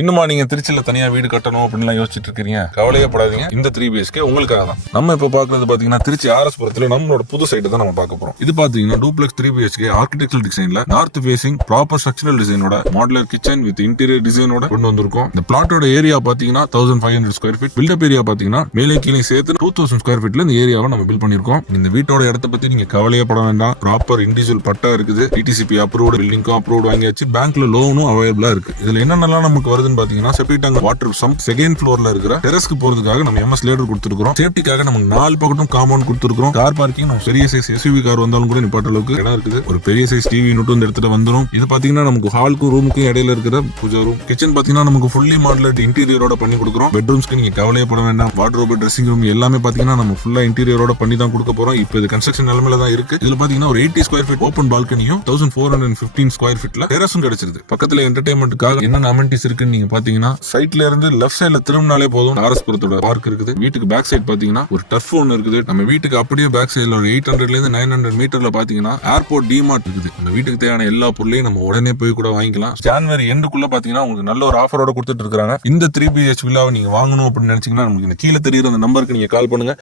இன்னுமா நீங்க திருச்சியில தனியா வீடு கட்டணும் அப்படின்னு யோசிச்சுட்டு இருக்கீங்க? கவலையப்படாதீங்க. இந்த 3BHK உங்களுக்காக தான். நம்ம இப்ப பாக்குறது பாத்தீங்கன்னா திருச்சி ஆர்எஸ்புரத்துல நம்மளோட புது சைட்டு தான் நம்ம பார்க்க போறோம். இது பாத்தீங்கன்னா டூப்ளெக்ஸ் 3BHK ஆர்கிடெக்சரல் டிசைன்ல நார்த் ஃபேசிங் ப்ராப்பர் ஸ்ட்ரக்சரல் டிசைனோட மாடுலர் கிச்சன் வித் இன்டீரியர் டிசைனோட கொண்டு வந்திருக்கோம். இந்த பிளாட்டோட ஏரியா பாத்தீங்கன்னா 1500 ஸ்கொயர் ஃபீட். பில்டப் ஏரியா பாத்தீங்கன்னா மேலே கீழே சேர்த்து 2000 ஸ்கொயர் ஃபீட்ல இந்த ஏரியாவை நம்ம பில்ட் பண்ணிருக்கோம். இந்த வீட்டோட இடத்த பத்தி நீங்க கவலையப்பட வேண்டாம். ப்ராப்பர் இண்டிவிஜுவல் பட்டா இருக்குது. டிடிசிபி அப்ரூவ்டு, பில்டிங்கும் அப்ரூவ்டு வாங்கியாச்சு. பேங்க்ல லோனும் அவைலபிளா இருக்கு. இதுல என்னென்னலாம் நமக்கு வருதுன்னு பாத்தீங்கன்னா septic tank, water sump, second ஃப்ளோர்ல இருக்கிற டெரஸ்க்கு போறதுக்காக நம்ம எம்எஸ் லேடர் கொடுத்துருக்கோம். சேஃப்டிக்காக நமக்கு 4 பக்கமும் காம்பவுண்ட் கொடுத்துருக்கோம். கார் பார்க்கிங் நம்ம பெரிய சைஸ் எஸ்யூவி கார் வந்தாலும் கூட நிப்பாட்ட அளவுக்கு இடம் இருக்குது. ஒரு பெரிய சைஸ் டிவி யூனிட் வந்து எடுத்துட்டு வந்துரும். இது பாத்தீங்கன்னா நமக்கு ஹாலுக்கும் ரூமுக்கும் இடையில இருக்கிற பூஜா ரூம். கிச்சன் பாத்தீங்கன்னா நமக்கு ஃபுல்லி மாடுலர் இன்டீரியரோட பண்ணி கொடுக்குறோம். பெட்ரூம்ஸ்க்கு நீங்க கவலையப்பட வேண்டாம். வார்ட்ரோப், ட்ரெஸ்ஸிங் ரூம் எல்லாமே பாத்தீங்கன்னா நம்ம ஃபுல்லா இன்டீரியரோட பண்ணி தான் கொடுக்க போறோம். இப்போ இது கன்ஸ்ட்ரக்ஷன் நிலைமையில தான் இருக்கு. இதுல பாத்தீங்கன்னா ஒரு 80 ஸ்கொயர் ஃபீட் ஓப்பன் பால்கனியும் 1415 ஸ்கொயர் ஃபீட்ல டெரஸும் கிடைச்சிருது. பக்கத்துல என்டர்டைன்மெண்ட்டுக்காக என்னென்ன அமெனிட்டிஸ் இருக்குன்னு நீங்க பாத்தீங்கன்னா சைட்ல இருந்து லெஃப்ட் சைடுல திரும்பினாலே போதும் ஆர்எஸ்புரத்தோட பார்க் இருக்குது. வீட்டுக்கு பேக் சைடு பாத்தீங்கன்னா ஒரு டர்ஃப் ஒன்னு இருக்குது. நம்ம வீட்டுக்கு அப்படியே பேக் சைடுல ஒரு 800 இருந்து 900 மீட்டர்ல பாத்தீங்கன்னா ஏர்போர்ட் டிமார்ட் இருக்குது. நம்ம வீட்டுக்கு தேவையான எல்லா பொருளையும் நம்ம உடனே போய் கூட வாங்கிக்கலாம். ஜனவரி எண்டுக்குள்ள பாத்தீங்கன்னா உங்களுக்கு நல்ல ஒரு ஆஃபரோட கொடுத்துட்டு இருக்காங்க. இந்த 3BH வில்லாவை நீங்க வாங்கணும் அப்படின்னு நினைச்சீங்கன்னா நமக்கு கீழே தெரியுற அந்த நம்பருக்கு நீங்க கால் பண்ணுங்க.